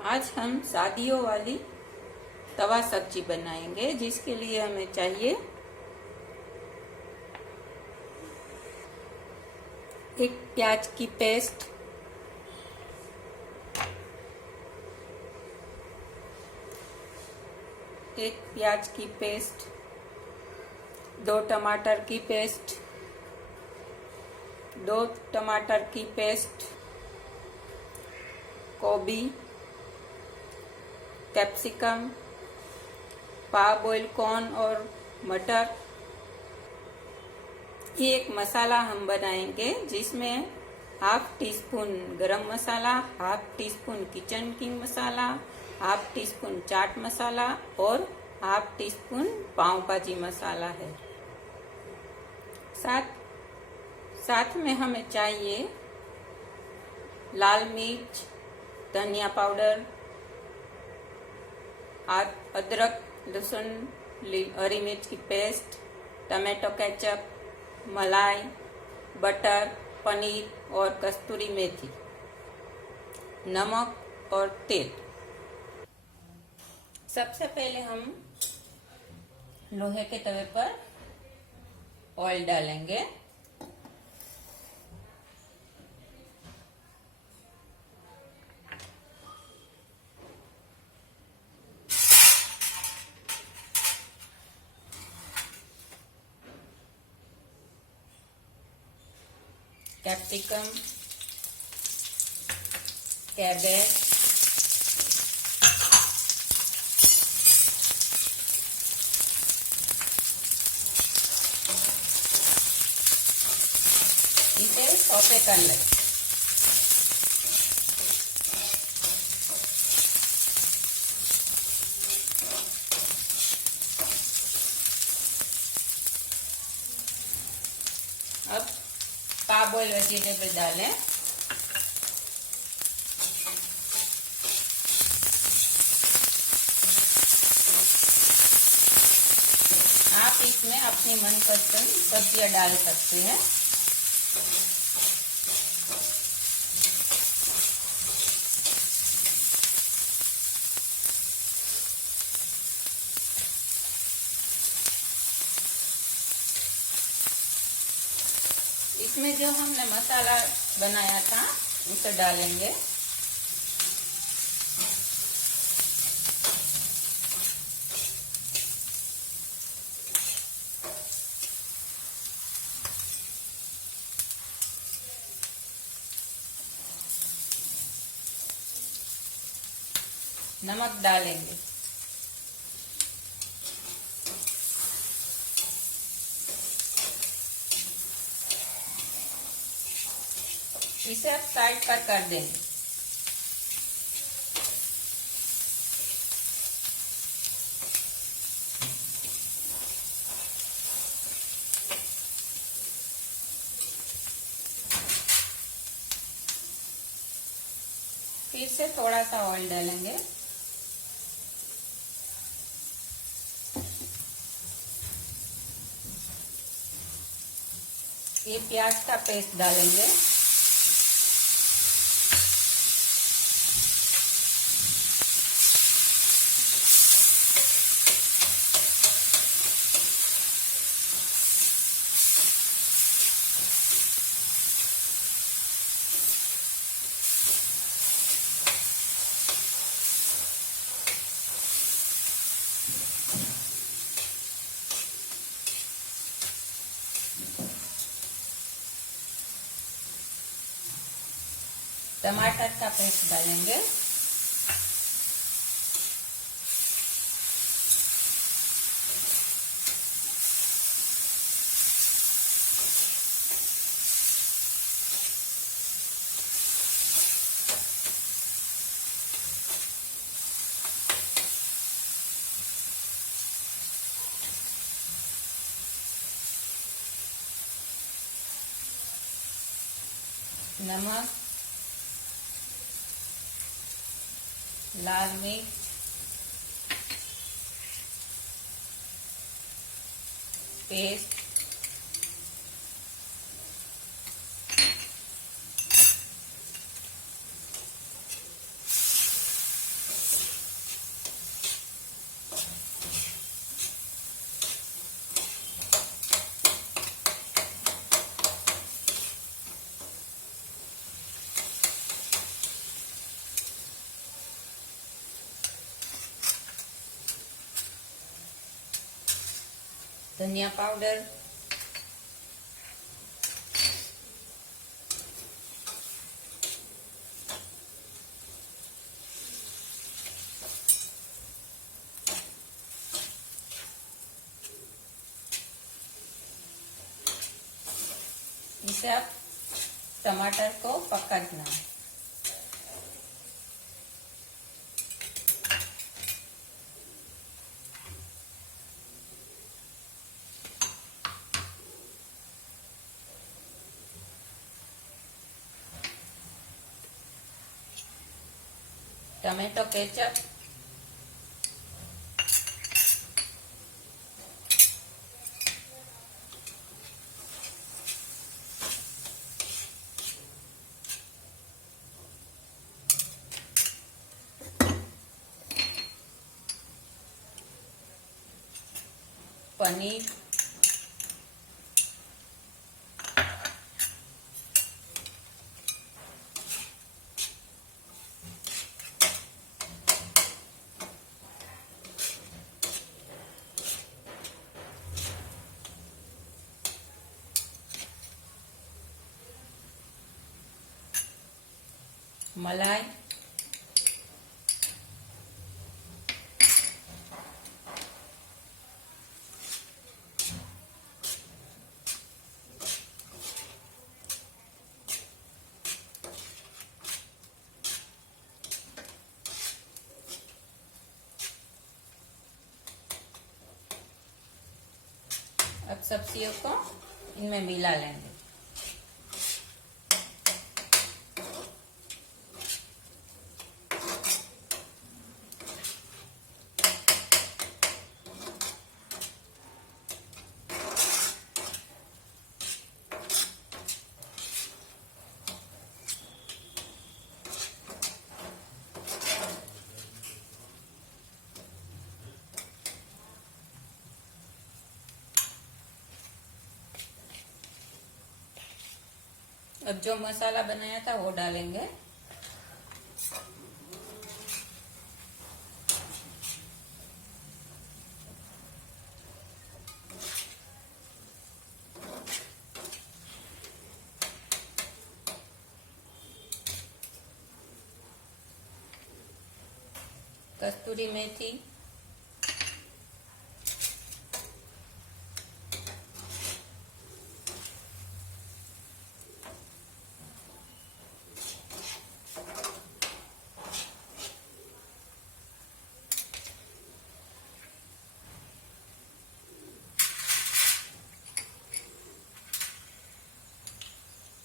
आज हम शादियों वाली तवा सब्जी बनाएंगे, जिसके लिए हमें चाहिए एक प्याज की पेस्ट, एक प्याज की पेस्ट, 2 टमाटर की पेस्ट, 2 टमाटर की पेस्ट, गोभी, कैप्सिकम, पाव बॉइल कॉर्न और मटर। ये एक मसाला हम बनाएंगे जिसमें half teaspoon garam masala, half teaspoon Kitchen King masala, half teaspoon chaat masala और हाफ टी स्पून पाव भाजी मसाला है। साथ में हमें चाहिए लाल मिर्च, धनिया पाउडर, अदरक लहसुन हरी मिर्च की पेस्ट, टमाटो केचप, मलाई, बटर, पनीर और कस्तूरी मेथी, नमक और तेल। सबसे पहले हम लोहे के तवे पर ऑयल डालेंगे। कैप्सिकम, कैबेज, इसे सौते कर लें। अब पाबॉइल वेजिटेबल डालें। आप इसमें अपनी मनपसंद सब्जियां डाल सकते हैं। इसमें जो हमने मसाला बनाया था उसे डालेंगे। नमक डालेंगे। इसे अब साइड पर कर देंगे। फिर से थोड़ा सा ऑयल डालेंगे। ये प्याज का पेस्ट डालेंगे। टमाटर का पेस्ट डालेंगे। नमक, लाल मिर्च, पेस्ट, धनिया पाउडर, इसे आप टमाटर को पकाना है। टमाटो केचप, पनीर, मलाई, अब सब्जियों को इनमें मिला लेंगे। अब जो मसाला बनाया था वो डालेंगे। कस्तूरी मेथी,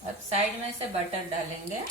अब साइड में से बटर डालेंगे।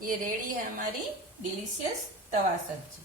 ये रेडी है हमारी डिलीशियस तवा सब्जी।